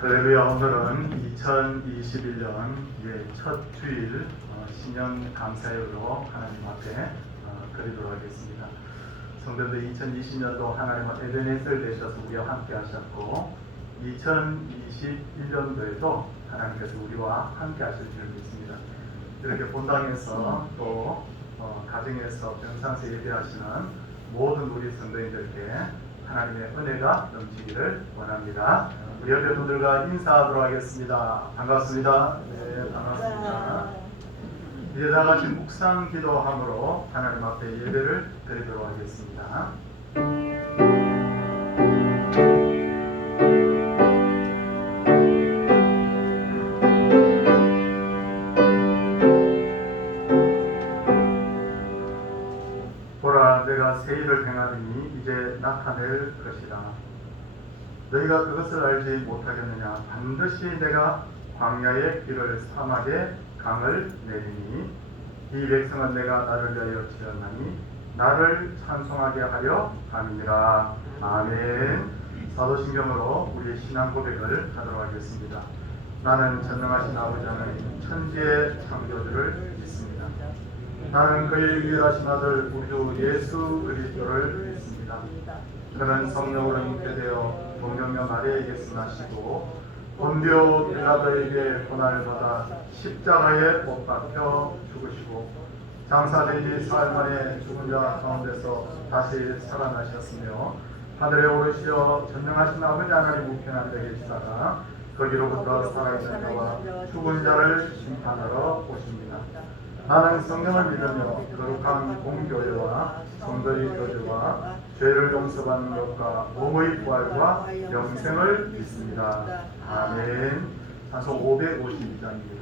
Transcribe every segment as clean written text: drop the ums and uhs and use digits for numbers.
할렐루야. 오늘은 2021년 첫 주일 신년 감사예로 하나님 앞에 드리도록 하겠습니다. 성도들, 2020년도 하나님은 에베네셀 되셔서 우리와 함께 하셨고 2021년도에도 하나님께서 우리와 함께 하실 줄 믿습니다. 이렇게 본당에서 또 가정에서 평상시 예배하시는 모든 우리 성도인들께 하나님의 은혜가 넘치기를 원합니다. 우리 옆에 분들과 인사하도록 하겠습니다. 반갑습니다. 네, 반갑습니다. 이제 다 같이 묵상 기도함으로 하나님 앞에 예배를 드리도록 하겠습니다. 보라, 내가 새 일을 행하리니 이제 나타낼 것이라. 너희가 그것을 알지 못하겠느냐? 반드시 내가 광야의 길을 사막의 강을 내리니 이 백성은 내가 나를 위하여 지었나니 나를 찬송하게 하려 함이니라. 아멘. 사도신경으로 우리의 신앙 고백을 하도록 하겠습니다. 나는 전능하신 아버지 하나님 천지의 창조주를 믿습니다. 나는 그의 유일하신 아들 우리 주 예수 그리스도를 믿습니다. 그는 성령으로 잉태되어 동정녀 마리아에게서 나시고 본디오 빌라도에게 고난을 받아 십자가에 못 박혀 죽으시고 장사되니 사흘 만에 죽은 자 가운데서 다시 살아나셨으며 하늘에 오르시어 전능하신 아버지 하나님 우편한 데 계시다가 거기로부터 살아있는 자와 죽은 자를 심판하러 오십니다. 나는 성령을 믿으며 거룩한 공교회와 성도의 교제와 죄를 용서받는 것과 몸의 부활과 영생을 믿습니다. 아멘. 찬송 552장입니다.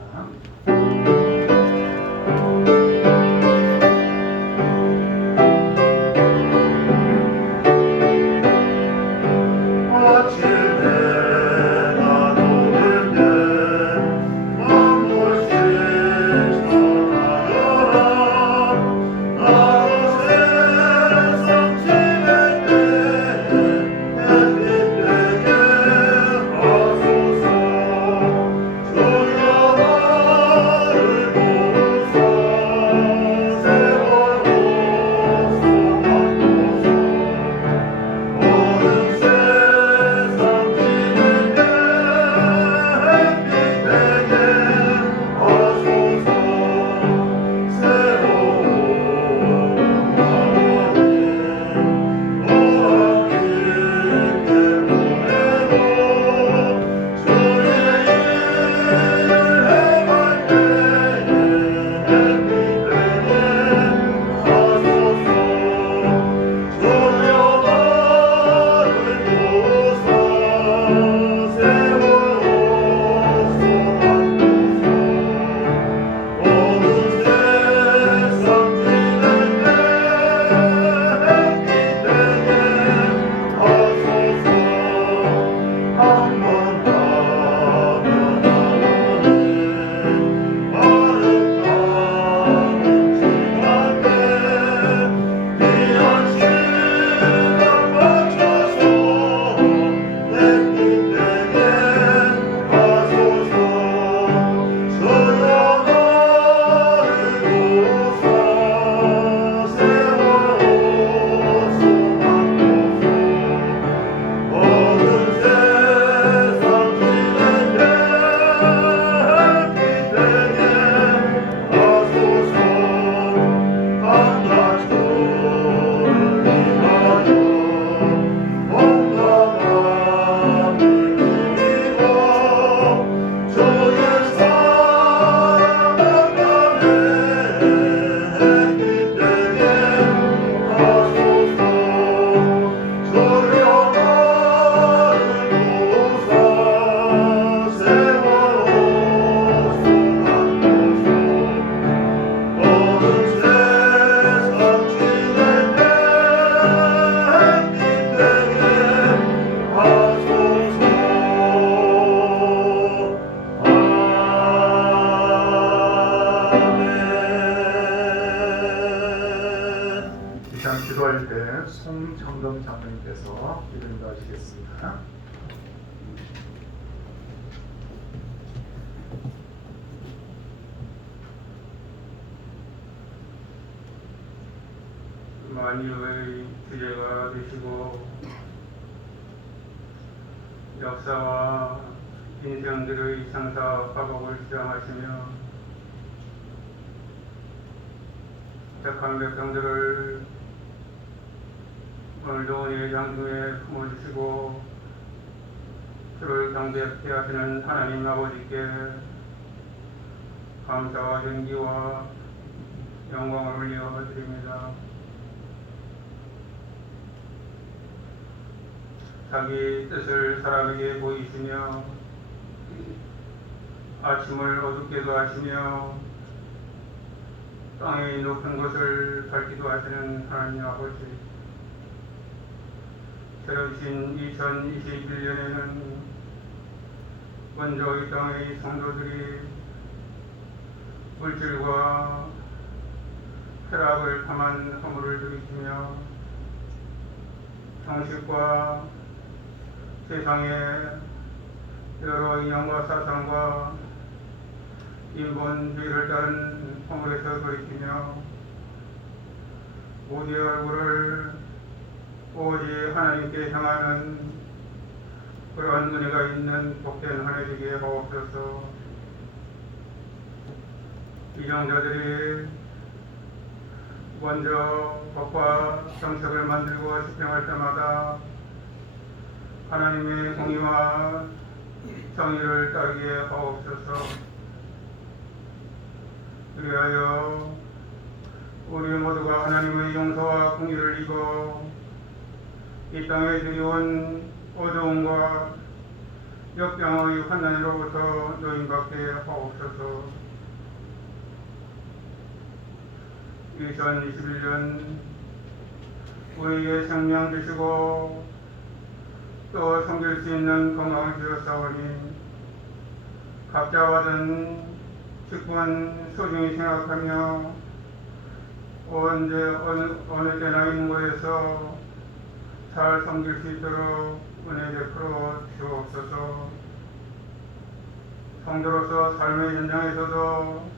기도할 때 송정금 장로님께서 기도 인도하시겠습니다. 만유의 주제가 되시고 역사와 인생들의 생사 화복을 시장하시며 택한 백성들을 오늘도 은혜의 장중에 품어주시고 주를 경배케 하시는 하나님 아버지께 감사와 존귀와 영광을 올려드립니다. 자기 뜻을 사람에게 보이시며 아침을 어둡게도 하시며 땅의 높은 곳을 밝기도 하시는 하나님 아버지, 새로우신 2021년에는 먼저 이 땅의 성도들이 물질과 쾌락을 탐한 허물을 들이키며 정식과 세상의 여러 인연과 사상과 인본주의를 따른 허물에서 돌이키며 모두의 얼굴을 오직 하나님께 향하는 그러한 은혜가 있는 복된 한 해 되게 하옵소서. 이정자들이 먼저 법과 정책을 만들고 집행할 때마다 하나님의 공의와 정의를 따르게 하옵소서. 그리하여 우리 모두가 하나님의 용서와 공의를 입어 이 땅에 들여온 어두움과 역병의 환난으로부터 노임받게 하옵소서. 2021년 우리에게 생명 주시고 또 섬길 수 있는 건강을 주셨사오니 각자 받은 직분 소중히 생각하며 언제 어느 때나 있는 곳에서 잘 섬길 수 있도록 은혜 베풀어 주옵소서. 성도로서 삶의 현장에서도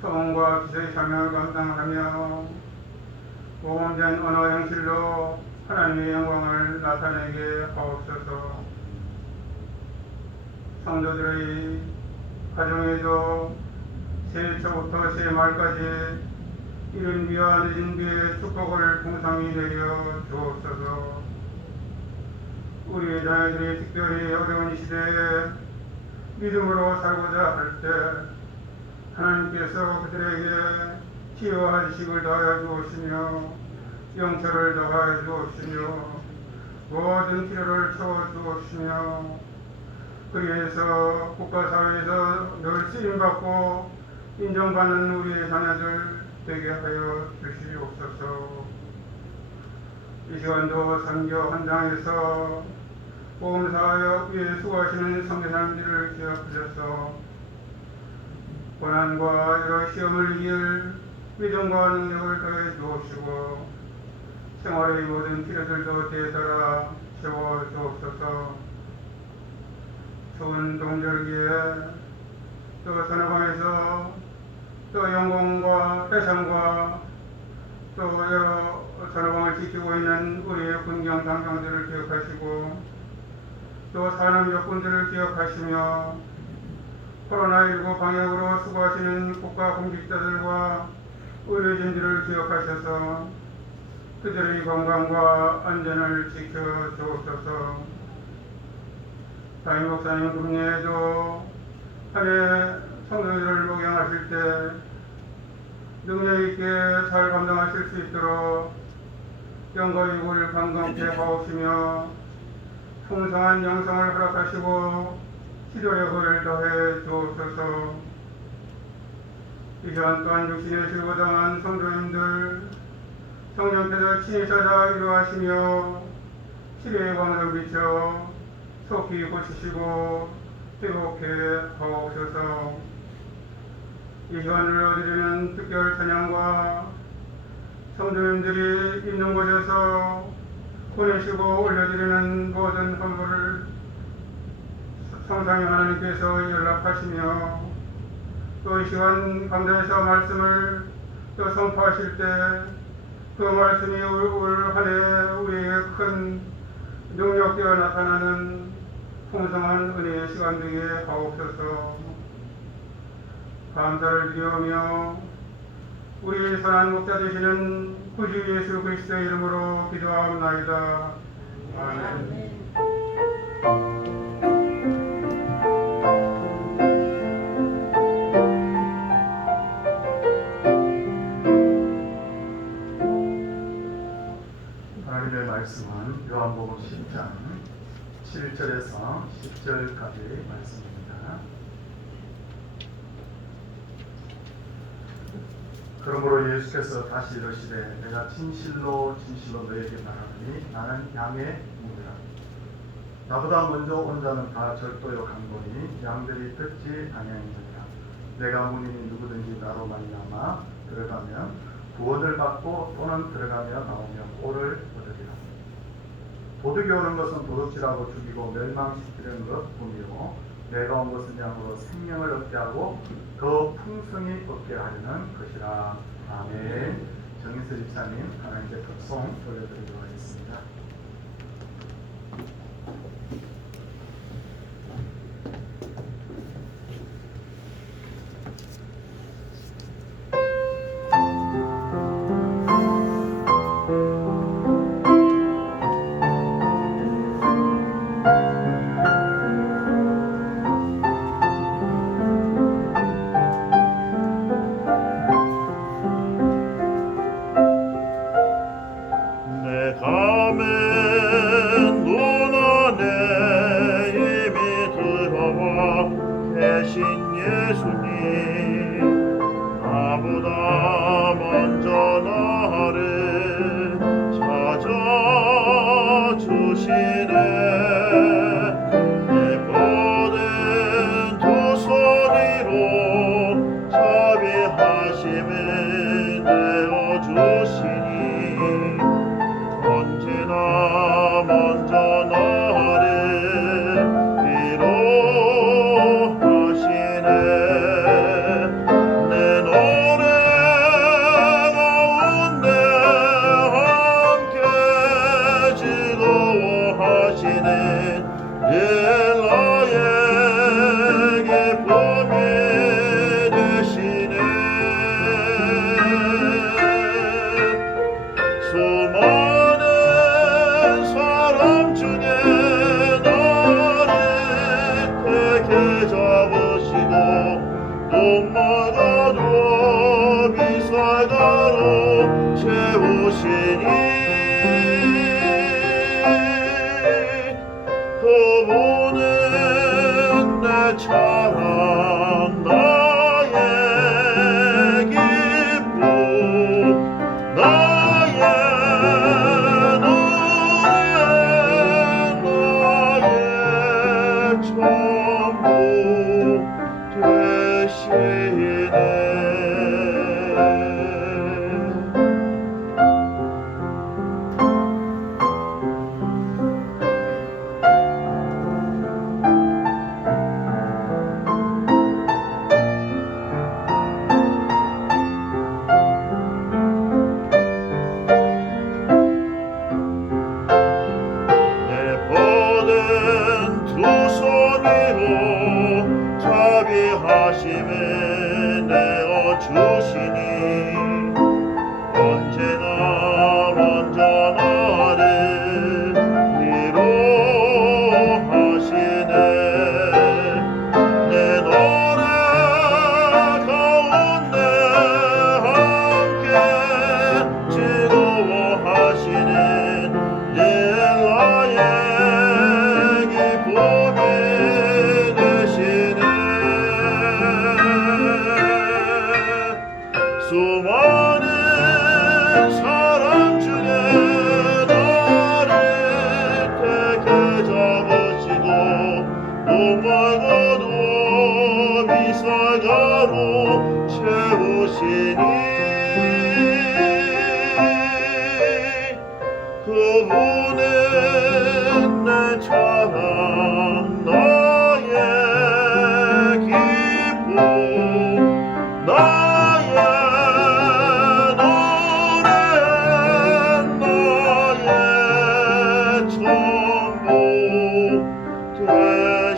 소문과 기도의 사명을 감당하며 모범된 언어 행실로 하나님의 영광을 나타내게 하옵소서. 성도들의 가정에도 새해 초부터 새해 말까지 이른 비와 늦은 비의 축복을 풍성히 내려 주옵소서. 우리의 자녀들이 특별히 어려운 시대에 믿음으로 살고자 할 때 하나님께서 그들에게 치유와 지식을 더하여 주옵시며 영처를 더하여 주옵시며 모든 필요를 채워 주옵시며 그리해서 국가사회에서 늘 쓰임받고 인정받는 우리의 자녀들 되게 하여 주시옵소서. 이 시간도 선교 현장에서 보험사역 위에 수고하시는 선교사님들을 기억하셔서 고난과 여러 시험을 이길 믿음과 능력을 더해 주옵시고 생활의 모든 필요들도 되돌아 채워 주옵소서. 좋은 동절기에 또 선화방에서 또 영광과 해상과 또 여러 선화방을 지키고 있는 우리의 군경 당병들을 기억하시고 또 산업 여군들을 기억하시며 코로나19 방역으로 수고하시는 국가 공직자들과 의료진들을 기억하셔서 그들의 건강과 안전을 지켜 주옵소서. 담임 목사님 금년에도 한 해 성도들을 목양하실 때 능력 있게 잘 감당하실 수 있도록 영거육을 강건케 하옵시며 풍성한 영성을 허락하시고 치료력을 더해 주옵소서. 이 시간 또한 육신의 질고당한 성도님들 성령께서 친히 찾아 위로하시며 치료의 광을 비춰 속히 고치시고 회복해 하옵소서. 이 시간을 드리는 특별 찬양과 성도님들이 있는 곳에서 보내시고 올려드리는 모든 헌물을 성상의 하나님께서 연락하시며 또 이 시간 감사에서 말씀을 또 선포하실 때 그 말씀이 올 한 해 우리에게 큰 능력되어 나타나는 풍성한 은혜의 시간 되게 하옵소서. 감사를 드리오며 우리 선한 목자 되시는 구주 예수 그리스도의 이름으로 기도하옵나이다. 아멘. 하나님의 말씀은 요한복음 10장 7절에서 10절까지 말씀입니다. 그러므로 예수께서 다시 이르시되 내가 진실로 진실로 너에게 말하노니 나는 양의 문이라. 나보다 먼저 온 자는 다 절도요 강도니 양들이 듣지 아니하느니라. 내가 문이니 누구든지 나로 말미암아 들어가면 구원을 받고 또는 들어가며 나오며 꼴을 얻으리라. 도둑이 오는 것은 도둑질하고 죽이고 멸망시키려는 것뿐이요 내가 온 것은 양으로 생명을 얻게 하고 더 풍성히 얻게 하려는 것이라. 아멘. 정인수 집사님 하나님께 특송 돌려드리도록 하겠습니다.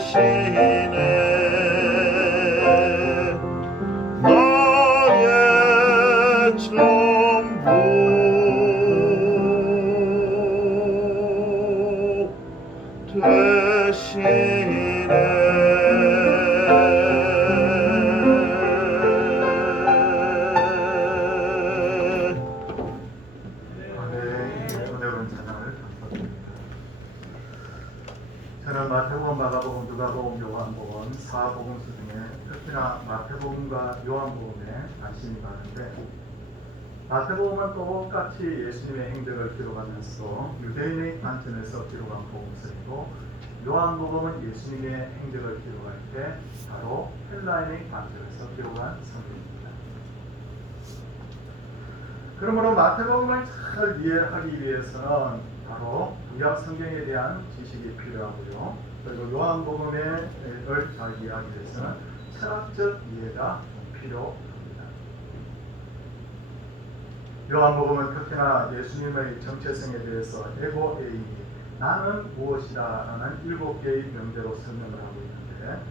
나의 전부 은혜로운 찬양을 감사드립니다. 저는 마태복음, 마가복음, 누가복음, 요한복음 4복음서 중에 특히나 마태복음과 요한복음에 관심이 많은데, 마태복음은 똑같이 예수님의 행적을 기록하면서 유대인의 관점에서 기록한 복음서이고, 요한복음은 예수님의 행적을 기록할 때 바로 헬라인의 관점에서 기록한 성경입니다. 그러므로 마태복음을 잘 이해하기 위해서는 바로 구약 성경에 대한 지식이 필요하고요. 그리고 요한복음을 잘 이해하기 위해서는 철학적 이해가 필요합니다. 요한복음은 특히나 예수님의 정체성에 대해서 에고 에이미, 나는 무엇이다라는 7개의 명제로 설명을 하고 있는데,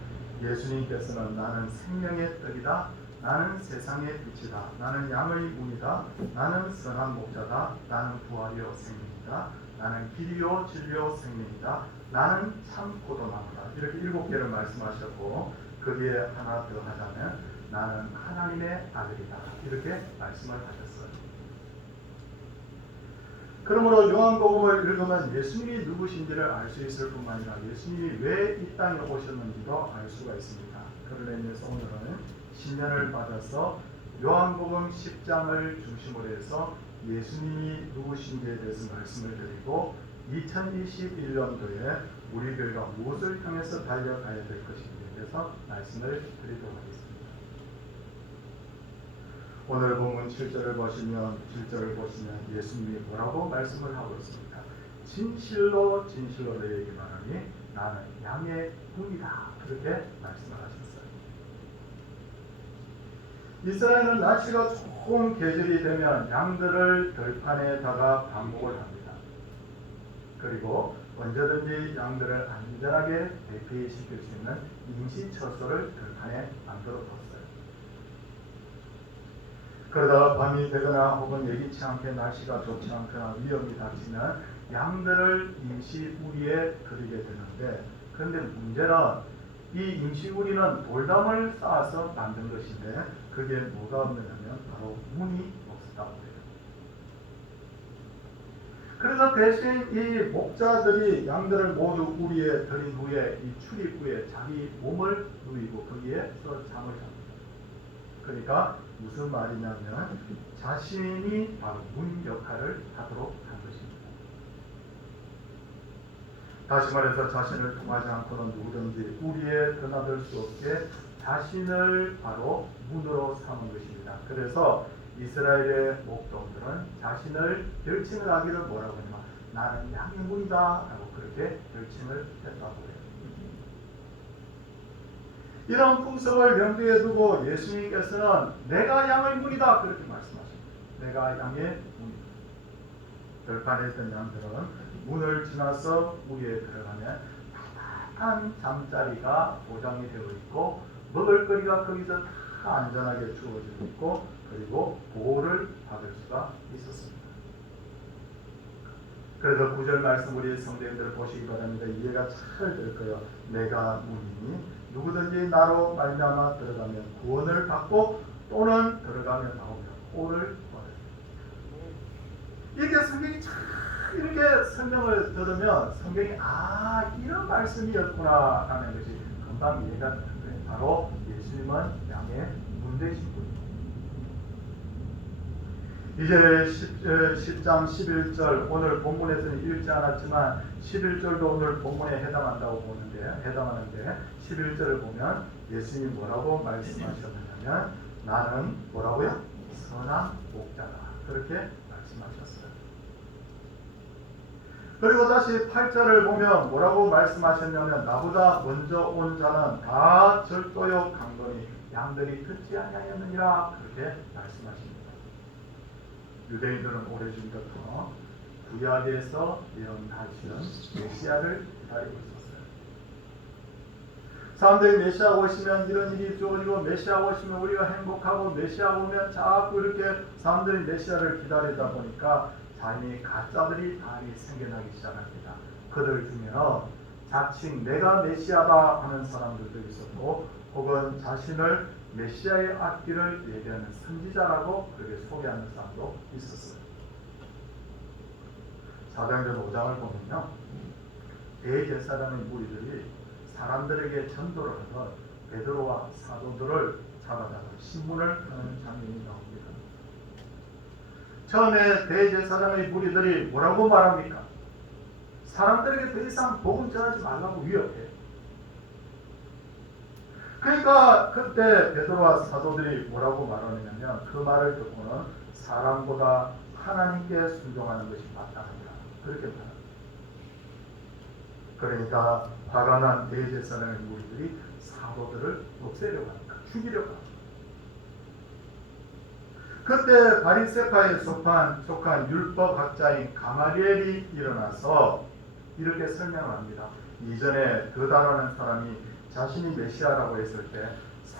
예수님께서는 나는 생명의 떡이다, 나는 세상의 빛이다, 나는 양의 문이다, 나는 선한 목자다, 나는 부활이요 생명이다, 나는 길이요 진리요 생명이다, 나는 참 포도나무다. 이렇게 7개를 말씀하셨고, 거기에 하나 더 하자면 나는 하나님의 아들이다, 이렇게 말씀을 하셨어요. 그러므로 요한복음을 읽으면 예수님이 누구신지를 알 수 있을 뿐만 아니라 예수님이 왜 이 땅에 오셨는지도 알 수가 있습니다. 그를 인해서 오늘은 신년을 받아서 요한복음 10장을 중심으로 해서 예수님이 누구신지에 대해서 말씀을 드리고, 2021년도에 우리 교회가 무엇을 통해서 달려가야 될 것인지에 대해서 말씀을 드리도록 하겠습니다. 오늘 본문 7절을 보시면 예수님이 뭐라고 말씀을 하고 있습니까? 진실로 진실로 너희에게 말하니 나는 양의 문이다, 그렇게 말씀을 하셨어요. 이스라엘은 날씨가 조금 계절이 되면 양들을 들판에다가 방목을 합니다. 그리고 언제든지 양들을 안전하게 대피시킬 수 있는 임시처소를 들판에 만들어 뒀어요. 그러다가 밤이 되거나 혹은 예기치 않게 날씨가 좋지 않거나 위험이 닥치면 양들을 임시 우리에 들이게 되는데, 그런데 문제는 이 임시 우리는 돌담을 쌓아서 만든 것인데 그게 뭐가 없느냐면 바로 문이 없었다고 해요. 그래서 대신 이 목자들이 양들을 모두 우리에 들인 후에 이 출입구에 자기 몸을 누이고 거기에서 잠을 잡니다. 그러니까 무슨 말이냐면 자신이 바로 문 역할을 하도록 한 것입니다. 다시 말해서 자신을 통하지 않고는 누구든지 우리에 드나들 수 없게 자신을 바로 문으로 삼은 것입니다. 그래서 이스라엘의 목동들은 자신을 별칭을 하기를 뭐라고 하냐면 나는 양의 문이다 라고 그렇게 별칭을 했다고 해요. 이런 풍속을 염두에 두고 예수님께서는 내가 양의 문이다 그렇게 말씀하십니다. 내가 양의 문이다. 들판에 있던 양들은 문을 지나서 우리에 들어가면 따뜻한 잠자리가 보장이 되어 있고 먹을거리가 거기서 다 안전하게 주어지고 있고 그리고 보호를 받을 수가 있었습니다. 그래서 9절 말씀 우리 성도님들 보시기 바랍니다. 이해가 잘 될 거예요. 내가 문이니 누구든지 나로 말미암아 들어가면 구원을 받고 또는 들어가면 나오며 꼴을 얻어요. 이렇게 성경이 참 이렇게 설명을 들으면 성경이 이런 말씀이었구나 하는 것이 금방 이해가 되는데 바로 예수님은 양의 문 되신 분입니다. 이제 10장 11절 오늘 본문에서는 읽지 않았지만 11절도 오늘 본문에 해당하는데 11절을 보면 예수님이 뭐라고 말씀하셨느냐면 나는 뭐라고요? 선한 목자다 그렇게 말씀하셨어요. 그리고 다시 8절을 보면 뭐라고 말씀하셨냐면 나보다 먼저 온 자는 다 절도요 강도니 양들이 듣지 아니하였느니라 그렇게 말씀하십니다. 유대인들은 오래전부터 구약에서 예언하시는 메시아를 기다리고 있었어요. 사람들이 메시아가 오시면 이런 일이 주어지고 메시아가 오시면 우리가 행복하고 메시아가 오면 자꾸 이렇게 사람들이 메시아를 기다리다 보니까 자신이 가짜들이 많이 생겨나기 시작합니다. 그들 중에는 자칭 내가 메시아다 하는 사람들도 있었고 혹은 자신을 메시아의 앞길을 얘기하는 선지자라고 그렇게 소개하는 사람도 있었어요. 사도행전 5장을 보면요, 대제사장의 무리들이 사람들에게 전도를 하던 베드로와 사도들을 잡아다가 신문을 하는 장면이 나옵니다. 처음에 대제사장의 무리들이 뭐라고 말합니까? 사람들에게 더 이상 복음 전하지 말라고 위협해. 그러니까 그때 베드로와 사도들이 뭐라고 말하느냐면 그 말을 듣고는 사람보다 하나님께 순종하는 것이 마땅하다. 그렇게 말합니다. 그러니까 화가 난 대제사장의 무리들이 사도들을 없애려고 합니다. 죽이려고 합니다. 그때 바리새파에 속한 율법학자인 가말리엘이 일어나서 이렇게 설명합니다. 이전에 그다라는 사람이 자신이 메시아라고 했을 때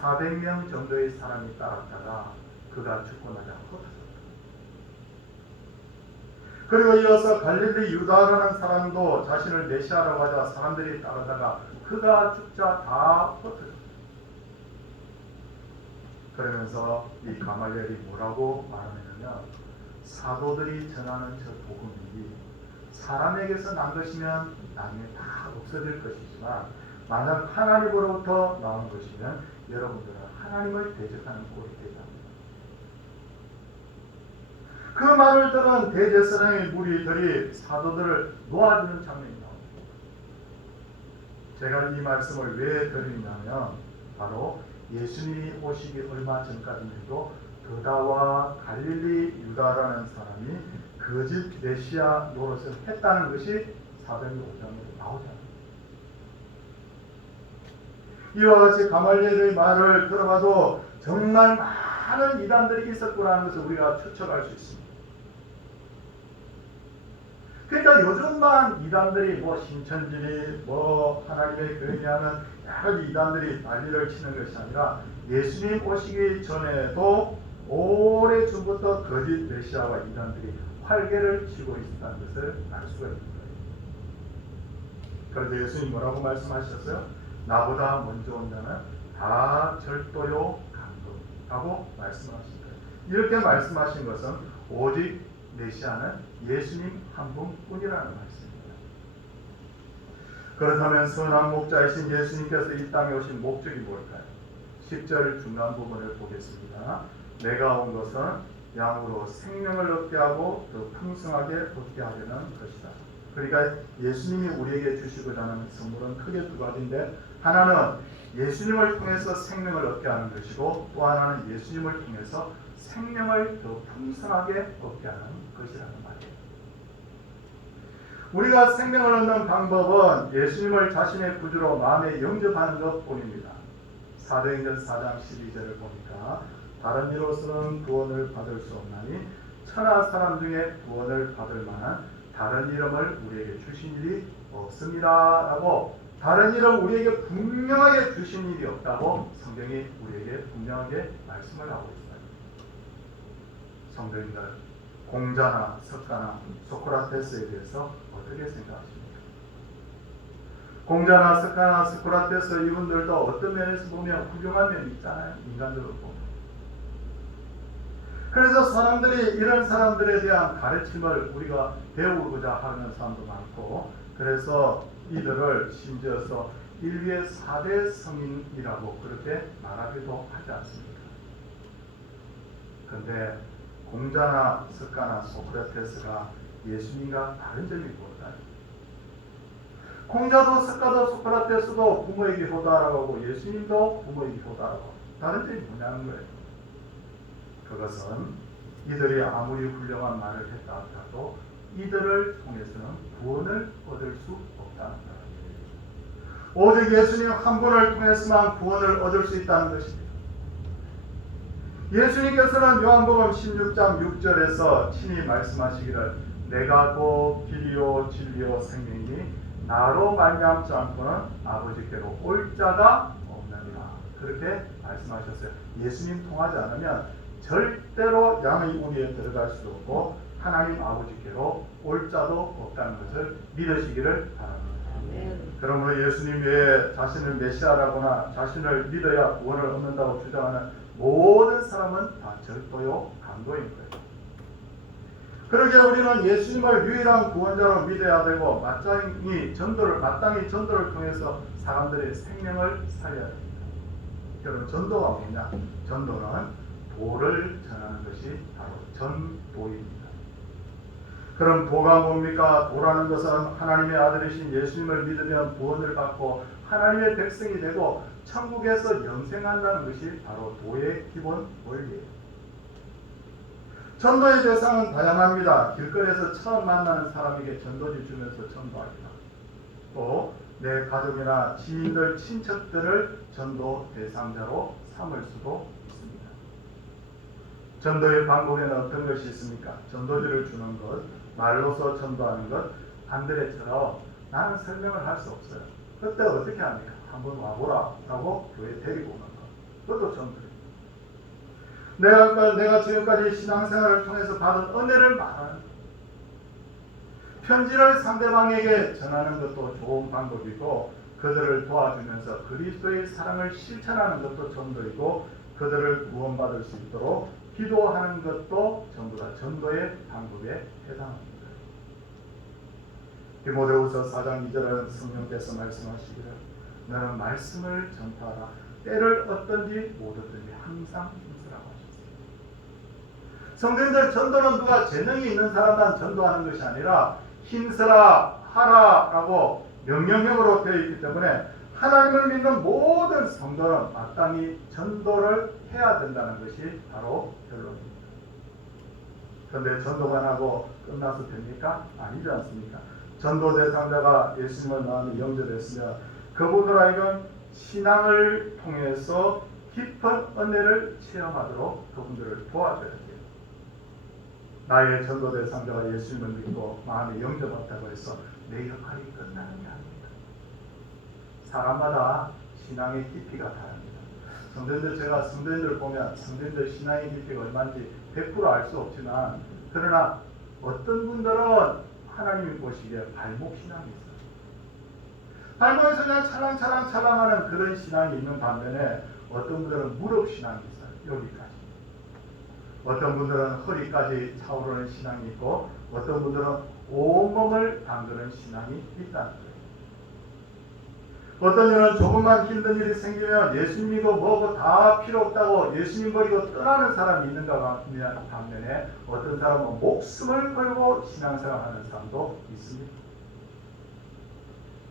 400명 정도의 사람이 따랐다가 그가 죽고 나자 흩어졌다. 그리고 이어서 갈릴리 유다라는 사람도 자신을 메시아라고 하자 사람들이 따르다가 그가 죽자 다 흩어졌다. 그러면서 이 가말리엘이 뭐라고 말하냐면 사도들이 전하는 저 복음이 사람에게서 난 것이면 나중에 다 없어질 것이지만 만약 하나님으로부터 나온 것이면 여러분들은 하나님을 대적하는 꼴이 되지 않습니다. 그 말을 들은 대제사장의 무리들이 사도들을 놓아주는 장면이 나옵니다. 제가 이 말씀을 왜 드리냐면 바로 예수님이 오시기 얼마 전까지만 해도 그다와 갈릴리 유다라는 사람이 거짓 메시아 노릇을 했다는 것이 사도행전 5장에 나오잖아요. 이와 같이 가말리엘의 말을 들어봐도 정말 많은 이단들이 있었구나는 것을 우리가 추측할 수 있습니다. 그러니까 요즘만 이단들이 신천지니 하나님의 교회하는 여러 가지 이단들이 난리를 치는 것이 아니라 예수님 오시기 전에도 오래전부터 거짓 메시아와 이단들이 활개를 치고 있다는 것을 알 수가 있는 거예요. 그런데 예수님 뭐라고 말씀하셨어요? 나보다 먼저 온 자는 다 절도요 강도라고 말씀하신 거예요. 이렇게 말씀하신 것은 오직 메시아는 예수님 한 분뿐이라는 말씀입니다. 그렇다면 선한 목자이신 예수님께서 이 땅에 오신 목적이 뭘까요? 10절 중간 부분을 보겠습니다. 내가 온 것은 양으로 생명을 얻게 하고 더 풍성하게 얻게 하려는 것이다. 그러니까 예수님이 우리에게 주시고자 하는 선물은 크게 두 가지인데 하나는 예수님을 통해서 생명을 얻게 하는 것이고 또 하나는 예수님을 통해서 생명을 더 풍성하게 얻게 하는 것이라는 말이에요. 우리가 생명을 얻는 방법은 예수님을 자신의 구주로 마음에 영접하는 것뿐입니다. 사도행전 4장 12절을 보니까 다른 이로서는 구원을 받을 수 없나니 천하 사람 중에 구원을 받을 만한 다른 이름을 우리에게 주신 일이 없습니다 라고 다른 이름 우리에게 분명하게 주신 일이 없다고 성경이 우리에게 분명하게 말씀을 하고 있어요. 성도님들, 공자나 석가나 소크라테스에 대해서 어떻게 생각하십니까? 공자나 석가나 소크라테스 이분들도 어떤 면에서 보면 훌륭한 면이 있잖아요. 인간적으로 보면. 그래서 사람들이 이런 사람들에 대한 가르침을 우리가 배우고자 하는 사람도 많고 그래서 이들을 심지어서 인류의 4대 성인이라고 그렇게 말하기도 하지 않습니까? 그런데 공자나 석가나 소크라테스가 예수님과 다른 점이 뭘까요? 공자도 석가도 소크라테스도 부모에게 효다라고 하고 예수님도 부모에게 효다라고 하고 다른 점이 뭐냐는 거예요. 그것은 이들이 아무리 훌륭한 말을 했다 하더라도 이들을 통해서는 구원을 얻을 수 없다는 거예요. 오직 예수님 한 분을 통해서만 구원을 얻을 수 있다는 것입니다. 예수님께서는 요한복음 16장 6절에서 친히 말씀하시기를 내가 곧 길이요 진리요 생명이니 나로 말미암지 않고는 아버지께로 올 자가 없느니라. 그렇게 말씀하셨어요. 예수님 통하지 않으면 절대로 양의 우리에 들어갈 수 없고 하나님 아버지께로 올 자도 없다는 것을 믿으시기를 바랍니다. 그러므로 예수님 외에 자신을 메시아라거나 자신을 믿어야 구원을 얻는다고 주장하는 모든 사람은 다 절도요 강도인 거예요. 그러게 우리는 예수님을 유일한 구원자로 믿어야 되고 마땅히 전도를 통해서 사람들의 생명을 살려야 됩니다. 여러분, 전도가 뭐냐? 전도는 도를 전하는 것이 바로 전도입니다. 그럼 도가 뭡니까? 도라는 것은 하나님의 아들이신 예수님을 믿으면 구원을 받고 하나님의 백성이 되고 천국에서 영생한다는 것이 바로 도의 기본 원리예요. 전도의 대상은 다양합니다. 길거리에서 처음 만나는 사람에게 전도지 주면서 전도합니다. 또 내 가족이나 지인들, 친척들을 전도 대상자로 삼을 수도 있습니다. 전도의 방법에는 어떤 것이 있습니까? 전도지를 주는 것, 말로서 전도하는 것, 안드레처럼 나는 설명을 할 수 없어요. 그때 어떻게 합니까? 한번 와보라 라고 교회에 데리고 오는 것. 그것도 전도예요. 내가 지금까지 신앙생활을 통해서 받은 은혜를 말하는 것. 편지를 상대방에게 전하는 것도 좋은 방법이고 그들을 도와주면서 그리스도의 사랑을 실천하는 것도 전도이고 그들을 구원받을 수 있도록 기도하는 것도 전부 다 전도의 방법에 해당합니다. 디모데후서 4장 2절은 성령께서 말씀하시기를 너는 말씀을 전파하라. 때를 얻든지 못 얻든지 항상 힘쓰라고 하셨습니다. 성도님들, 전도는 누가 재능이 있는 사람만 전도하는 것이 아니라 힘쓰라 하라 라고 명령형으로 되어 있기 때문에 하나님을 믿는 모든 성도는 마땅히 전도를 해야 된다는 것이 바로 결론입니다. 그런데 전도만 하고 끝나서 됩니까? 아니지 않습니까? 전도 대상자가 예수님을 마음에 영접했으면 그분들 하여금 신앙을 통해서 깊은 은혜를 체험하도록 그분들을 도와줘야 돼요. 나의 전도 대상자가 예수님을 믿고 마음에 영접했다고 해서 내 역할이 끝나는 게 아닙니다. 사람마다 신앙의 깊이가 다릅니다. 성도님들, 제가 성도님들 보면 성도님들 신앙의 깊이가 얼마인지 100% 알 수 없지만 그러나 어떤 분들은 하나님이 보시기에 발목 신앙이 있어요. 발목에서 그냥 찰랑찰랑찰랑하는 그런 신앙이 있는 반면에 어떤 분들은 무릎 신앙이 있어요. 여기까지. 어떤 분들은 허리까지 차오르는 신앙이 있고 어떤 분들은 온몸을 담그는 신앙이 있다는 거예요. 어떤 이는 조금만 힘든 일이 생기면 예수님이고 뭐고 다 필요 없다고 예수님 버리고 떠나는 사람이 있는가 반면에 어떤 사람은 목숨을 걸고 신앙생활하는 사람도 있습니다.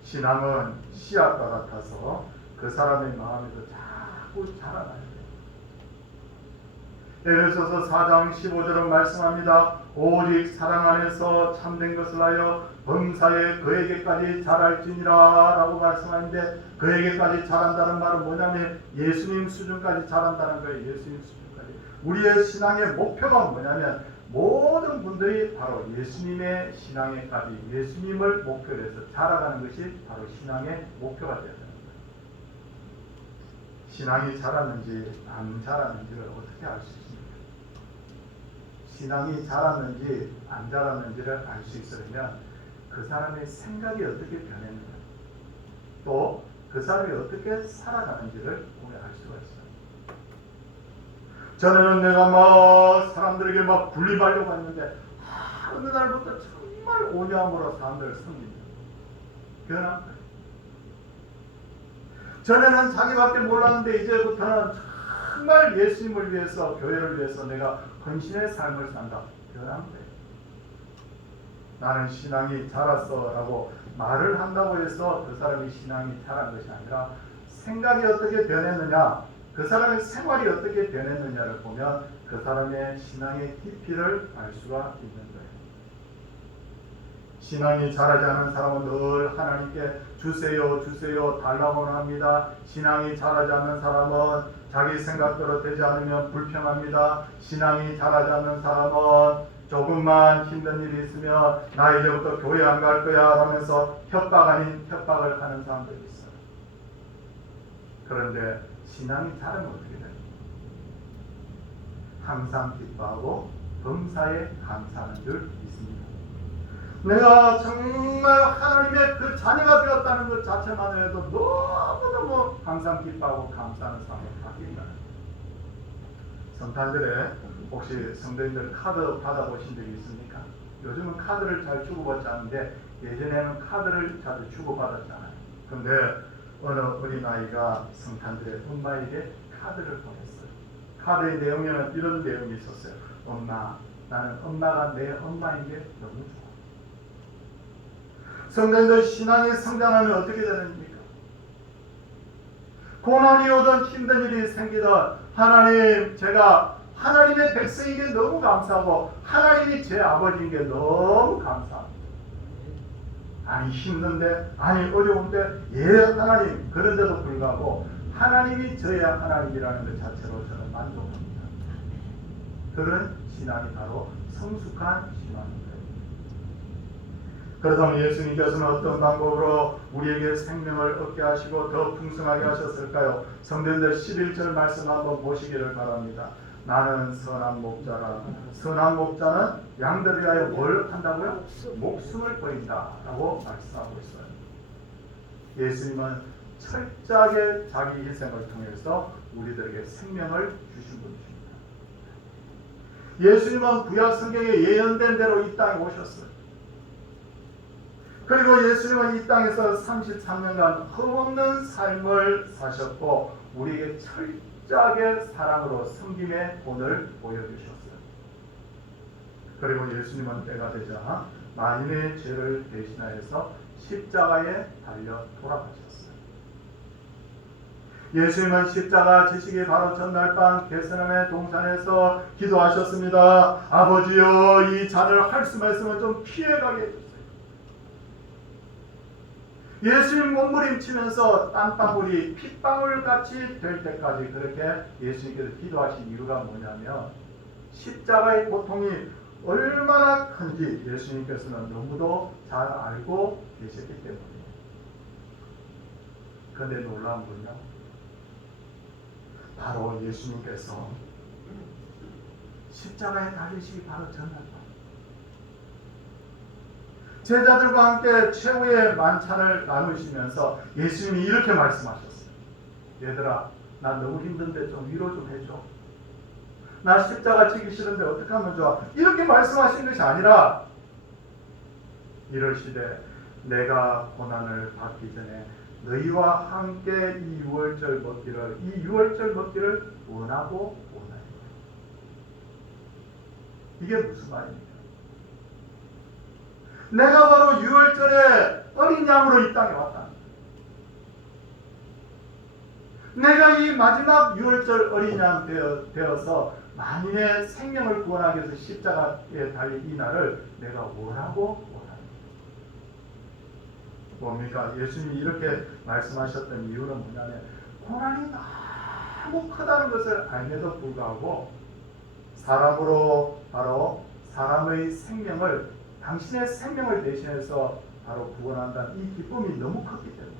신앙은 씨앗과 같아서 그 사람의 마음에도 자꾸 자라나요. 에베소서 4장 15절은 말씀합니다. 오직 사랑 안에서 참된 것을 하여 범사에 그에게까지 자랄지니라 라고 말씀하는데 그에게까지 자란다는 말은 뭐냐면 예수님 수준까지 자란다는 거예요. 예수님 수준까지. 우리의 신앙의 목표가 뭐냐면 모든 분들이 바로 예수님의 신앙에까지 예수님을 목표로 해서 자라가는 것이 바로 신앙의 목표가 되어야 됩니다. 신앙이 자랐는지 안 자랐는지를 어떻게 알 수 있습니까? 신앙이 자랐는지 안 자랐는지를 알 수 있으려면 그 사람의 생각이 어떻게 변했는가 또 그 사람이 어떻게 살아가는지를 우리 알 수가 있어요. 전에는 내가 막 사람들에게 막 군림하려고 했는데 어느 날부터 정말 온유함으로 사람들을 섬깁니다. 변한 거예요. 전에는 자기밖에 몰랐는데 이제부터는 정말 예수님을 위해서 교회를 위해서 내가 헌신의 삶을 산다. 변한 거예요. 나는 신앙이 자랐어 라고 말을 한다고 해서 그 사람이 신앙이 자란 것이 아니라 생각이 어떻게 변했느냐 그 사람의 생활이 어떻게 변했느냐를 보면 그 사람의 신앙의 깊이를 알 수가 있는 거예요. 신앙이 자라지 않은 사람은 늘 하나님께 주세요 주세요 달라고는 합니다. 신앙이 자라지 않는 사람은 자기 생각대로 되지 않으면 불평합니다. 신앙이 자라지 않는 사람은 조금만 힘든 일이 있으면 나 이제부터 교회 안 갈 거야 하면서 협박 아닌 협박을 하는 사람들이 있어요. 그런데 신앙이 자르면 어떻게 돼요? 항상 기뻐하고 범사에 감사하는 줄 믿습니다. 내가 정말 하나님의 그 자녀가 되었다는 것 자체만으로도 너무너무 항상 기뻐하고 감사하는 사람으로 바뀝니다. 성탄절에 혹시 성도님들 카드 받아보신 적이 있습니까? 요즘은 카드를 잘 주고받지 않는데 예전에는 카드를 자주 주고받았잖아요. 그런데 어느 어린아이가 성탄절에 엄마에게 카드를 보냈어요. 카드의 내용에는 이런 내용이 있었어요. 엄마, 나는 엄마가 내 엄마인 게 너무 좋아. 성도님들 신앙이 성장하면 어떻게 되는입니까? 고난이 오든 힘든 일이 생기든 하나님, 제가 하나님의 백성인 게 너무 감사하고 하나님이 제 아버지인 게 너무 감사합니다. 아니 힘든데, 아니 어려운데, 예 하나님, 그런데도 불구하고 하나님이 저의 하나님이라는 것 자체로 저는 만족합니다. 그런 신앙이 바로 성숙한 신앙입니다. 그래서 예수님께서는 어떤 방법으로 우리에게 생명을 얻게 하시고 더 풍성하게 하셨을까요? 성도님들 11절 말씀 한번 보시기를 바랍니다. 나는 선한 목자라. 선한 목자는 양들을 위하여 뭘 한다고요? 목숨을 버린다 라고 말씀하고 있어요. 예수님은 철저하게 자기 희생을 통해서 우리들에게 생명을 주신 분이십니다. 예수님은 구약 성경에 예언된 대로 이 땅에 오셨어요. 그리고 예수님은 이 땅에서 33년간 흠없는 삶을 사셨고 우리에게 철저하게 사랑으로 섬김의 본을 보여주셨어요. 그리고 예수님은 때가 되자 만인의 죄를 대신하여서 십자가에 달려 돌아가셨어요. 예수님은 십자가 지시기 바로 전날 밤 겟세마네 동산에서 기도하셨습니다. 아버지여, 이 잔을 할 수만 있으면 좀 피해가게 해주세요. 예수님 몸부림치면서 땀방울이 핏방울같이 될 때까지 그렇게 예수님께서 기도하신 이유가 뭐냐면 십자가의 고통이 얼마나 큰지 예수님께서는 너무도 잘 알고 계셨기 때문이에요. 그런데 놀라운 건요, 바로 예수님께서 십자가에 달리시기 바로 전날 제자들과 함께 최후의 만찬을 나누시면서 예수님이 이렇게 말씀하셨어요. 얘들아, 나 너무 힘든데 좀 위로 좀 해줘. 나 십자가 지기 싫은데 어떻게 하면 좋아? 이렇게 말씀하신 것이 아니라 이러시되 내가 고난을 받기 전에 너희와 함께 이 유월절 먹기를 원하고 원하여. 이게 무슨 말입니까? 내가 바로 유월절에 어린 양으로 이 땅에 왔다. 내가 이 마지막 유월절 어린 양 되어서 만인의 생명을 구원하기 위해서 십자가에 달린 이 날을 내가 원하고 원합니다. 뭡니까? 예수님이 이렇게 말씀하셨던 이유는 뭐냐면 고난이 너무 크다는 것을 알면서 불구하고 사람으로 바로 사람의 생명을 당신의 생명을 대신해서 바로 구원한다는 이 기쁨이 너무 컸기 때문에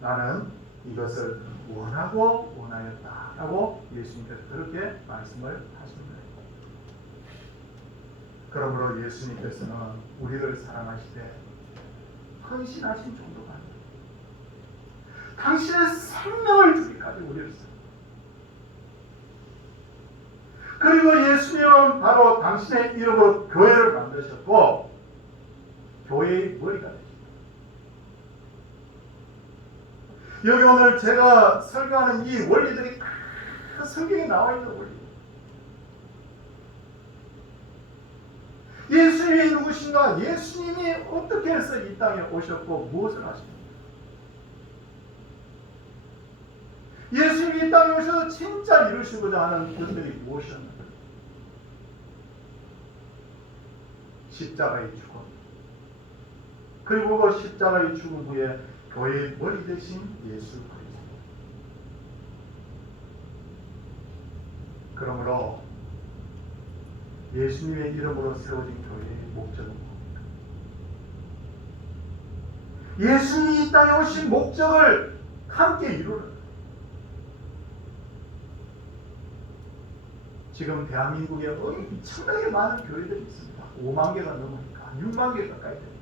나는 이것을 원하고 원하였다라고 예수님께서 그렇게 말씀을 하십니다. 그러므로 예수님께서는 우리를 사랑하시되 헌신하신 정도가 아니에요. 당신의 생명을 주기까지 우리를 사랑합니다. 그리고 예수님은 바로 당신의 이름으로 교회를 만드셨고 교회의 머리가 되십니다. 여기 오늘 제가 설교하는 이 원리들이 다 성경에 나와 있는 원리. 예수님이 누구신가? 예수님이 어떻게 해서 이 땅에 오셨고 무엇을 하십니까? 예수님이 이 땅에 오셔서 진짜 이루시고자 하는 것들이 무엇이었는가? 십자가의 죽음. 그리고 그 십자가의 죽음 후에 교회의 머리 대신 예수 그리스도. 그러므로 예수님의 이름으로 세워진 교회의 목적은 뭡니까? 예수님이 이 땅에 오신 목적을 함께 이루는. 지금 대한민국에 엄청나게 많은 교회들이 있습니다. 5만 개가 넘으니까 6만 개 가까이 됩니다.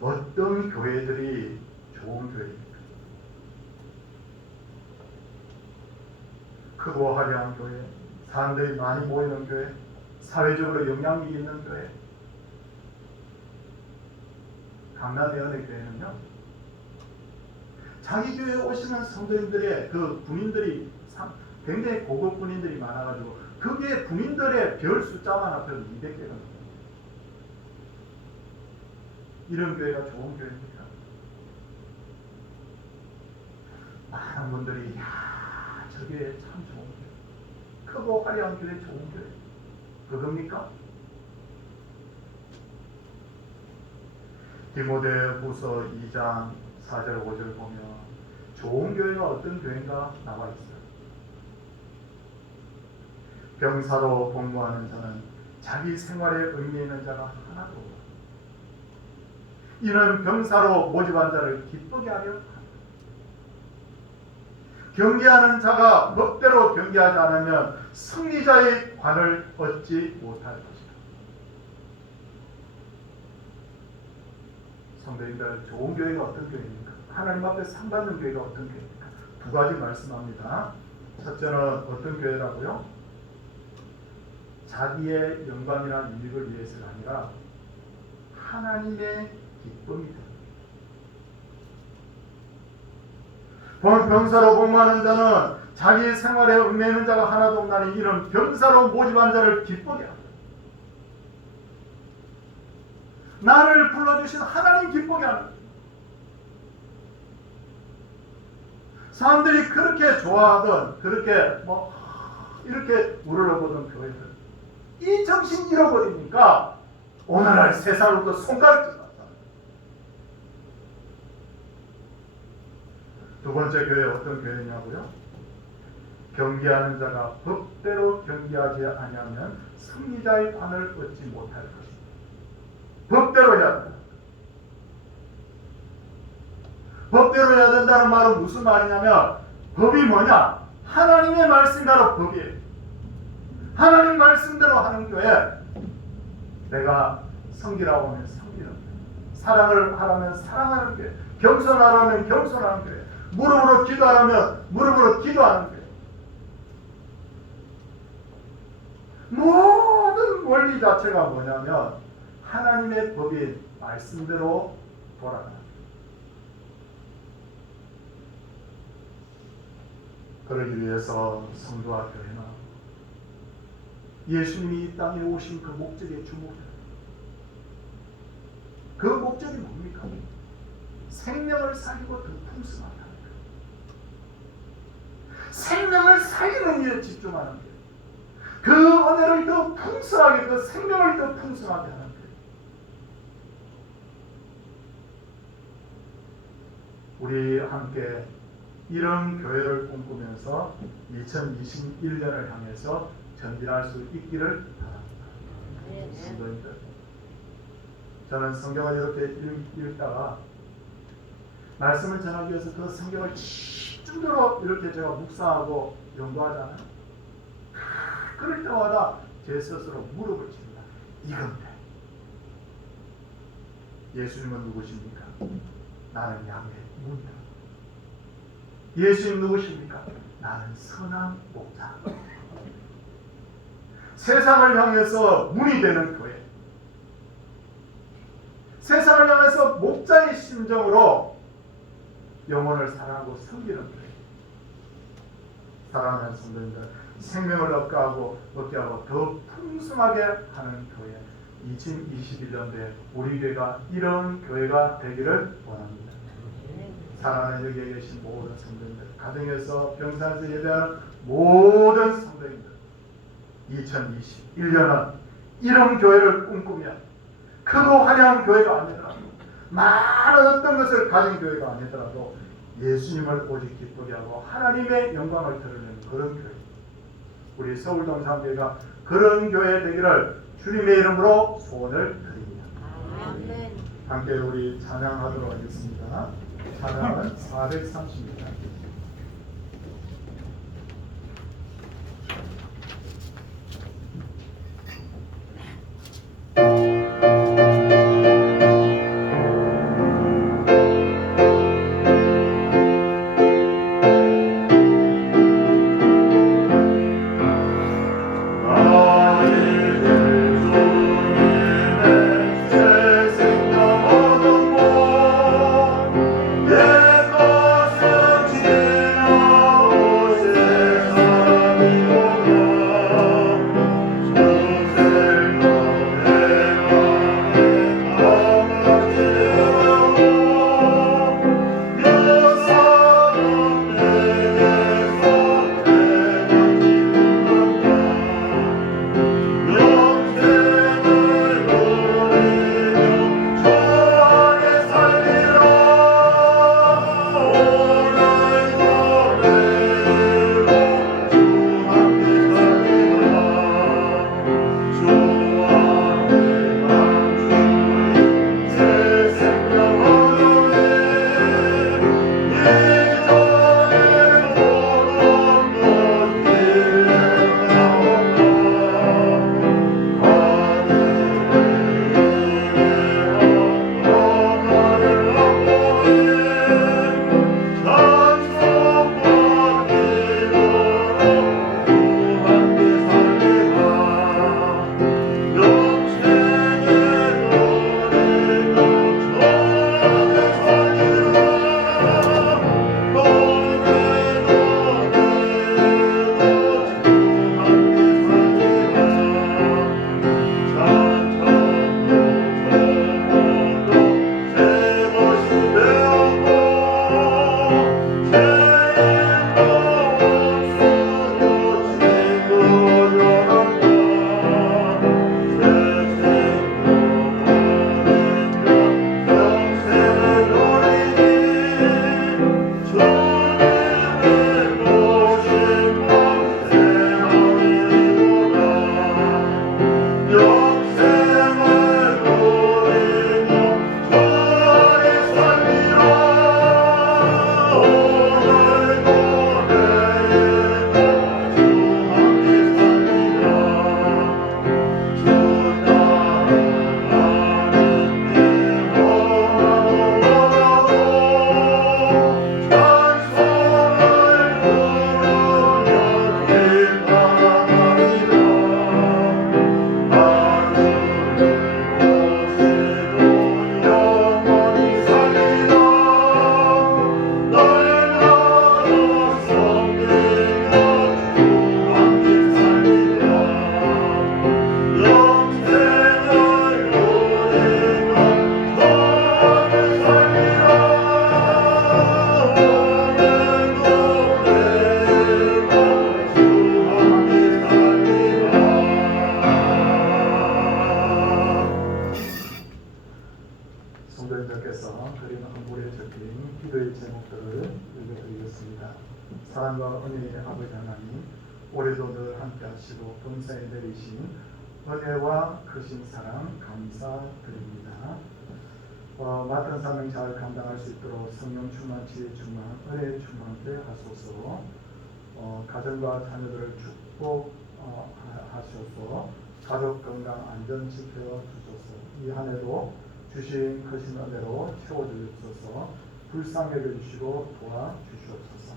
어떤 교회들이 좋은 교회입니까? 크고 화려한 교회, 사람들이 많이 모이는 교회, 사회적으로 영향力있는 교회. 강남대원의 교회는요, 자기 교회에 오시는 성도님들의 그 군인들이 굉장히 고급 군인들이 많아가지고 그게 군인들의 별 숫자만 합해도 200개가 넘어요. 이런 교회가 좋은 교회입니까? 많은 분들이 야, 저 교회 참 좋은 교회, 크고 화려한 교회 좋은 교회, 그겁니까? 디모데후서 2장 4절 5절 보면 좋은 교회가 어떤 교회인가 나와 있어요. 병사로 복무하는 자는 자기 생활에 의미 있는 자가 하나도 없다. 이는 병사로 모집한 자를 기쁘게 하려 합니다. 경계하는 자가 법대로 경계하지 않으면 승리자의 관을 얻지 못할 것이다. 성도님들, 좋은 교회가 어떤 교회입니까? 하나님 앞에 상받는 교회가 어떤 교회입니까? 두 가지 말씀합니다. 첫째는 어떤 교회라고요? 자기의 영광이나 이익을 위해서가 아니라 하나님의 기쁨이 됩니다. 병사로 복무하는 자는 자기 생활에 얽매이는 자가 하나도 없나니 이는 병사로 모집한 자를 기쁘게 합니다. 나를 불러주신 하나님 기쁘게 하는. 사람들이 그렇게 좋아하던, 그렇게 이렇게 우러러보던 교회들, 이 정신 잃어버리니까 오늘날 세상으로부터 손가락질 났잖아요. 두 번째 교회 어떤 교회냐고요? 경계하는 자가 법대로 경계하지 아니하면 승리자의 관을 얻지 못할 것이다. 법대로 해야 된다. 법대로 해야 된다는 말은 무슨 말이냐면 법이 뭐냐? 하나님의 말씀대로 법이에요. 하나님 말씀대로 하는 교회. 내가 섬기라고 하면 섬기는 교회, 사랑을 하라면 사랑하는 교회, 겸손하라면 겸손하는 교회, 무릎으로 기도하라면 무릎으로 기도하는 교회. 모든 원리 자체가 뭐냐면 하나님의 법인 말씀대로 돌아가는. 그러기 위해서 성도와 교회는 예수님이 이 땅에 오신 그 목적에 주목해요. 그 목적이 뭡니까? 생명을 살리고 더 풍성하게 하는 거예요. 생명을 살리는 일에 집중하는 거예요. 그 은혜를 더 풍성하게, 그 생명을 더 풍성하게 하는 거예요. 우리 함께 이런 교회를 꿈꾸면서 2021년을 향해서 전진할 수 있기를 바랍니다. 성도님들, 저는 성경을 이렇게 읽다가 말씀을 전하기 위해서 그 성경을 집중적으로 이렇게 제가 묵상하고 연구하잖아요. 그럴 때마다 제 스스로 무릎을 칩니다. 이건데 예수님은 누구십니까? 나는 양의 문이다. 예수님 누구십니까? 나는 선한 목자. 세상을 향해서 문이 되는 교회, 세상을 향해서 목자의 심정으로 영혼을 사랑하고 섬기는 교회. 사랑하는 성도님들, 생명을 얻게하고 더 풍성하게 하는 교회, 2021년도에 우리 교회가 이런 교회가 되기를 원합니다. 사랑하는 여기에 계신 모든 성도님들, 가정에서 병사에서 예배하는 모든 성도님들, 2021년은 이런 교회를 꿈꾸며 크고 화려한 교회가 아니더라도, 많은 어떤 것을 가진 교회가 아니더라도 예수님을 오직 기쁘게 하고 하나님의 영광을 드러내는 그런 교회, 우리 서울동산교회가 그런 교회 되기를 주님의 이름으로 소원을 드립니다. 아멘. 함께 우리 찬양하도록 하겠습니다. 찬양은 430입니다. 성도님들께서 그린 한글에 적힌 기도의 제목들을 읽어드리겠습니다. 사랑과 은혜의 아버지 하나님, 올해도 늘 함께 하시고 범사에 내리신 은혜와 크신 사랑 감사드립니다. 맡은 사명 잘 감당할 수 있도록 성령 충만, 지혜 충만, 은혜 충만케 하소서. 가정과 자녀들을 축복하셔서 가족 건강 안전 지켜 주소서. 이 한 해도 주신 크신 은혜로 채워주옵소서. 불쌍히 여겨주시고 도와주시옵소서.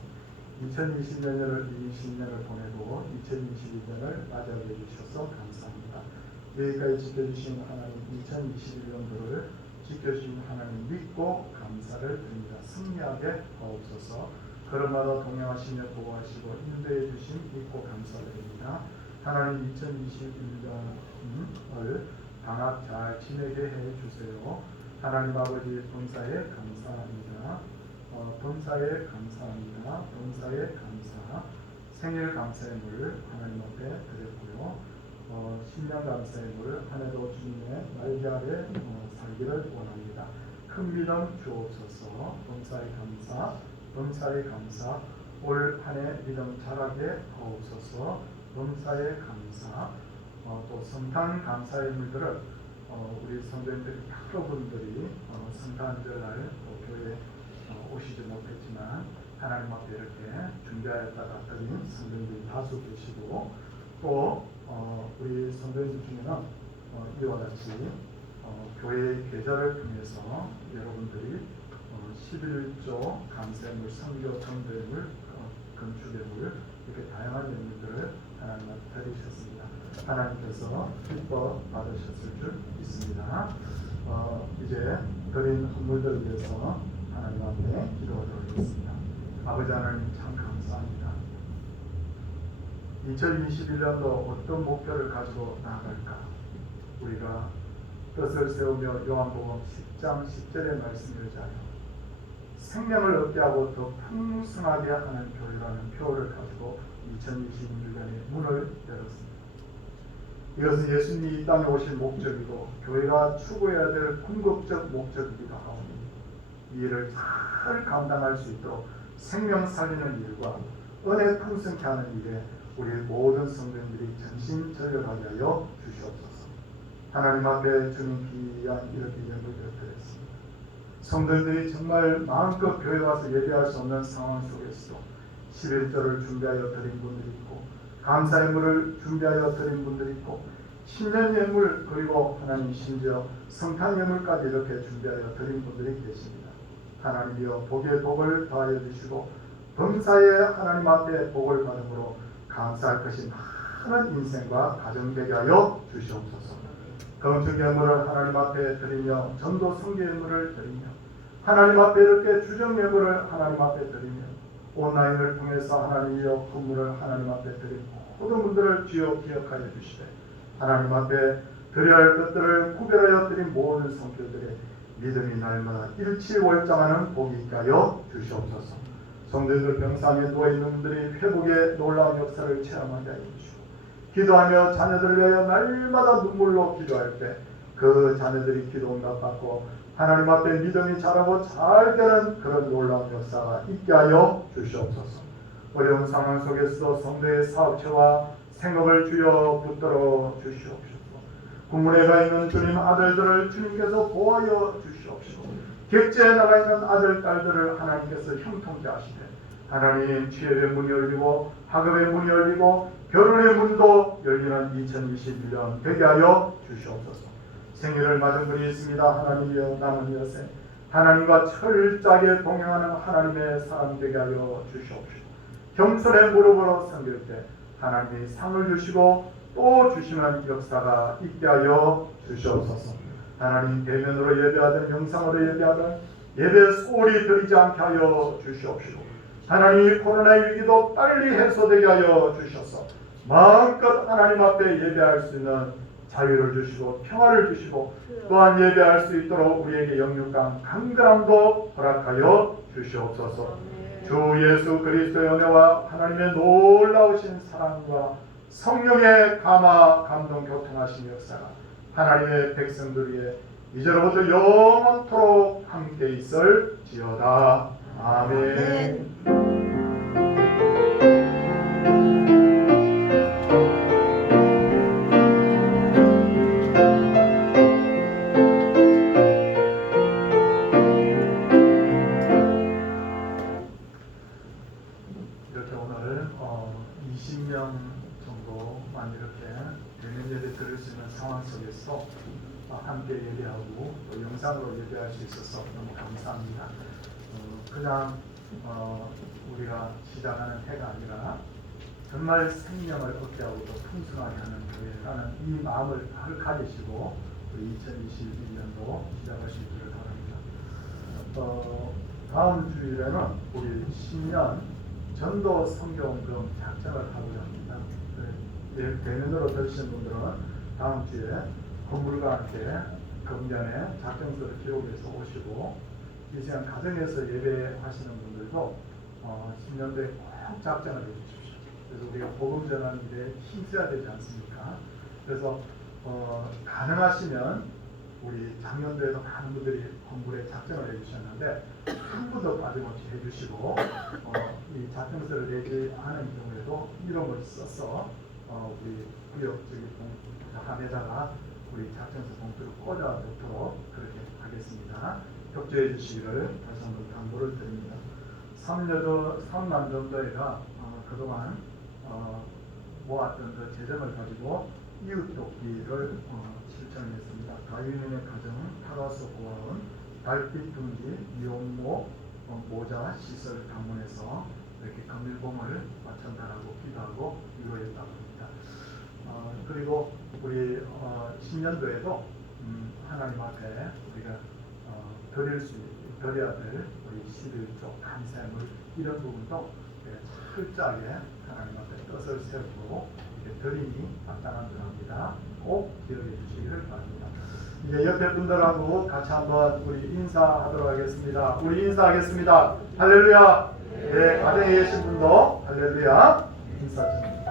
2020년을 20년을 보내고 2021년을 맞이하게 해주셔서 감사합니다. 여기까지 지켜주신 하나님, 2021년도를 지켜주신 하나님 믿고 감사를 드립니다. 승리하게 하옵소서. 걸음마다 동행하시며 보호하시고 인도해 주신 믿고 감사드립니다. 하나님, 2021년을 방학 잘 지내게 해주세요. 하나님 아버지, 범사에 감사합니다. 범사에 감사합니다. 범사에 감사. 생일 감사의 물 하나님 앞에 드렸고요. 신년 감사의 물 한 해도 주님의 날개 아래 살기를 원합니다. 큰 믿음 주옵소서. 범사에 감사, 범사에 감사. 올 한 해 믿음 자라게 하옵소서. 범사의 감사, 또 성탄 감사의 물들을 우리 성도님들 여러분들이 성탄절날 교회에 오시지 못했지만 하나님 앞에 이렇게 준비하였다가 드린 성도님들이 다수 계시고 또 우리 성도님들 중에는 이와 같이 교회의 계좌를 통해서 여러분들이 11조 감사물, 선교 정대물, 건축예물 이렇게 다양한 예물들을 하나님 앞에 드리셨습니다. 하나님께서 기뻐 받으셨을 줄 믿습니다. 이제 드린 선물들을 위해서 하나님 앞에 기도하도록 하겠습니다. 아버지 하나님 참 감사합니다. 2021년도 어떤 목표를 가지고 나아갈까? 우리가 뜻을 세우며 요한복음 10장 10절의 말씀을 의지하여 생명을 얻게 하고 더 풍성하게 하는 교회라는 표어를 가지고 2021년의 문을 열었습니다. 이것은 예수님이 이 땅에 오신 목적이고 교회가 추구해야 될 궁극적 목적이기도 하오니 이 일을 잘 감당할 수 있도록 생명 살리는 일과 은혜 풍성케 하는 일에 우리 모든 성도님들이 전심전력하게 하여 주시옵소서. 하나님 앞에 주님 귀한 이렇게 예물을 드렸습니다. 성도들이 정말 마음껏 교회 와서 예배할 수 없는 상황 속에서도 11조를 준비하여 드린 분들이 있고 감사 예물을 준비하여 드린 분들이 있고 신년 예물 그리고 하나님 심지어 성탄 예물까지 이렇게 준비하여 드린 분들이 계십니다. 하나님이여 복의 복을 더하여 주시고 범사에 하나님 앞에 복을 받음으로 감사할 것이 많은 인생과 가정 되게 하여 주시옵소서. 건축 예물을 하나님 앞에 드리며 전도 성교 예물을 드리며 하나님 앞에 이렇게 주정 예물을 하나님 앞에 드리며 온라인을 통해서 하나님이여 건물을 하나님 앞에 드리고 모든 분들을 주여 기억하여 주시되 하나님 앞에 드려야 할 것들을 구별하여 드린 모든 성도들의 믿음이 날마다 일치월장하는 복이 있게 하여 주시옵소서. 성도들 병상에 누워있는 분들이 회복의 놀라운 역사를 체험하게 하여 주시고 기도하며 자녀들을 위하여 날마다 눈물로 기도할 때 그 자녀들이 기도 응답받고 하나님 앞에 믿음이 자라고 잘 되는 그런 놀라운 역사가 있게 하여 주시옵소서. 어려운 상황 속에서도 성도의 사업체와 생업을 주여 붙들어 주시옵소서. 국문에 가 있는 주님 아들들을 주님께서 보호하여 주시옵소서. 객지에 나가 있는 아들 딸들을 하나님께서 형통케 하시되 하나님 취업의 문이 열리고 학업의 문이 열리고 결혼의 문도 열리는 2021년 되게 하여 주시옵소서. 생일을 맞은 분이 있습니다. 하나님이여 남은 여생 하나님과 철저하게 동행하는 하나님의 사람 되게 하여 주시옵소서. 겸손의 무릎으로 섬길 때 하나님이 상을 주시고 또 주시는 역사가 있게 하여 주시옵소서. 하나님 대면으로 예배하든 영상으로 예배하든 예배 소홀히 드리지 않게 하여 주시옵시고 하나님 코로나 위기도 빨리 해소되게 하여 주셔서 마음껏 하나님 앞에 예배할 수 있는 자유를 주시고 평화를 주시고 또한 예배할 수 있도록 우리에게 영육간 강건함도 허락하여 주시옵소서. 주 예수 그리스도의 은혜와 하나님의 놀라우신 사랑과 성령의 감화 감동 교통하신 역사가 하나님의 백성들 위해 이제로부터 영원토록 함께 있을지어다. 아멘. 이렇게 오늘 20명 정도만 이렇게 대면 예배 드릴 수 있는 상황 속에서 함께 예배하고 또 영상으로 예배할 수 있어서 너무 감사합니다. 그냥 우리가 시작하는 해가 아니라 정말 생명을 얻게 하고 또 풍성하게 하는 교회라는 이 마음을 가지시고 우리 2021년도 시작할 수 있기를 바랍니다. 다음 주일에는 우리 신년 전도 성교원금 작정을 하고자 합니다. 대면으로 들으신 분들은 다음 주에 건물과 함께 금년에 작정서를 기록해서 오시고 이 시간 가정에서 예배하시는 분들도 신년도에 꼭 작정을 해주십시오. 그래서 우리가 복음 전하는 일에 힘써야 되지 않습니까? 그래서 가능하시면 우리 작년도에도 많은 분들이 건물에 작정을 해주셨는데 한 분도 빠짐없이 해주시고 이 작정서를 내지 않은 경우에도 이름을 써서 우리 구역 저기 함에다가 우리 작전서 봉투를 꽂아 놓도록 그렇게 하겠습니다. 협조해 주시기를 다시 한번 당부를 드립니다. 3만 정도가 그동안 모았던 그 재정을 가지고 이웃 돕기를 실천했습니다. 가윤인의 가정, 타가서 고아원, 달빛 둥지, 미혼모, 모자 시설 방문해서 이렇게 금일봉을 전달하고 기도하고 위로했다고 합니다. 그리고 우리 신년도에도 하나님 앞에 우리가 드려야 될 우리 11조 감사함을 이런 부분도 철저하게 하나님 앞에 뜻을 세우고 드림이 마땅한 줄 압니다. 꼭 기억해 주시기를 바랍니다. 이제 옆에 분들하고 같이 한번 우리 인사하도록 하겠습니다. 우리 인사하겠습니다. 할렐루야. 네, 가정에 계신 분도 할렐루야 인사 좀.